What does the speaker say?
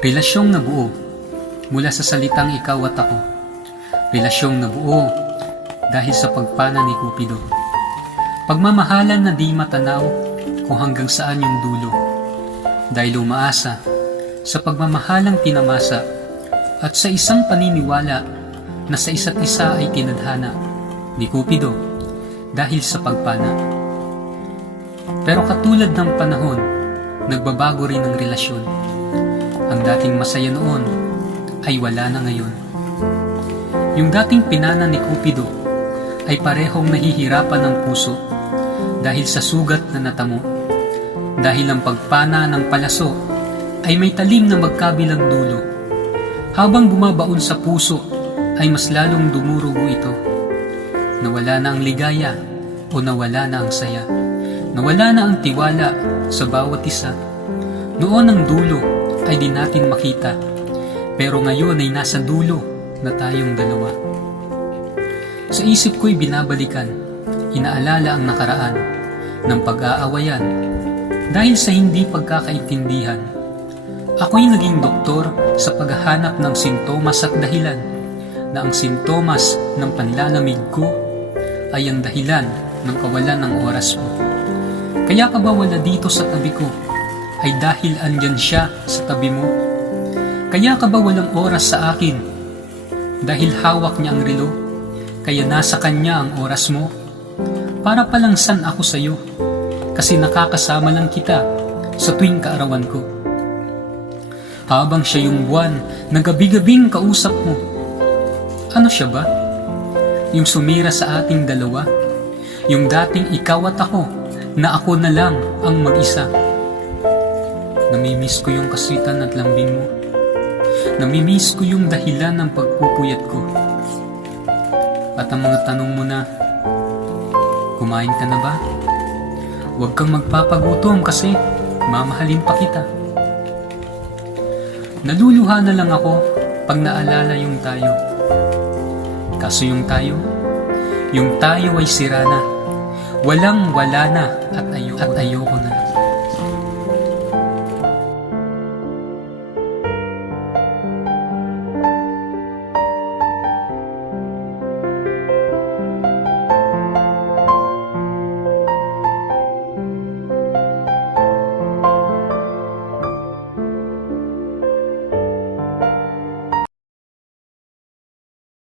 Relasyong nabuo mula sa salitang ikaw at ako. Relasyong nabuo dahil sa pagpana ni Cupido. Pagmamahalan na di matanaw kung hanggang saan yung dulo. Dahil umaasa sa pagmamahalang tinamasa at sa isang paniniwala na sa isa't isa ay tinadhana ni Cupido dahil sa pagpana. Pero katulad ng panahon, nagbabago rin ang relasyon. Ang dating masaya noon ay wala na ngayon. Yung dating pinana ni Cupido ay parehong nahihirapan ng puso dahil sa sugat na natamo. Dahil ang pagpana ng palaso ay may talim na magkabilang dulo. Habang bumabaon sa puso ay mas lalong dumurugo ito. Nawala na ang ligaya o nawala na ang saya. Nawala na ang tiwala sa bawat isa. Noon ang dulo ay di natin makita, pero ngayon ay nasa dulo na tayong dalawa. Sa isip ko'y binabalikan, inaalala ang nakaraan ng pag-aawayan dahil sa hindi pagkakaintindihan. Ako'y naging doktor sa paghahanap ng sintomas at dahilan na ang sintomas ng panlalamig ko ay ang dahilan ng kawalan ng oras mo. Kaya ka ba wala dito sa tabi ko ay dahil andyan siya sa tabi mo? Kaya ka ba walang oras sa akin dahil hawak niya ang relo? Kaya nasa kanya ang oras mo? Para palang san ako sa'yo kasi nakakasama lang kita sa tuwing kaarawan ko. Habang siya yung buwan na gabi-gabing kausap mo. Ano siya ba? Yung sumira sa ating dalawa? Yung dating ikaw at ako na ako na lang ang mag-isa? Namimiss ko yung kaswitan at lambing mo. Namimiss ko yung dahilan ng pagpupuyat ko. At ang mga tanong mo na, kumain ka na ba? Huwag kang magpapagutom kasi mamahalin pa kita. Naluluha na lang ako pag naalala yung tayo. Kaso yung tayo ay sira na. Walang wala na at ayoko na.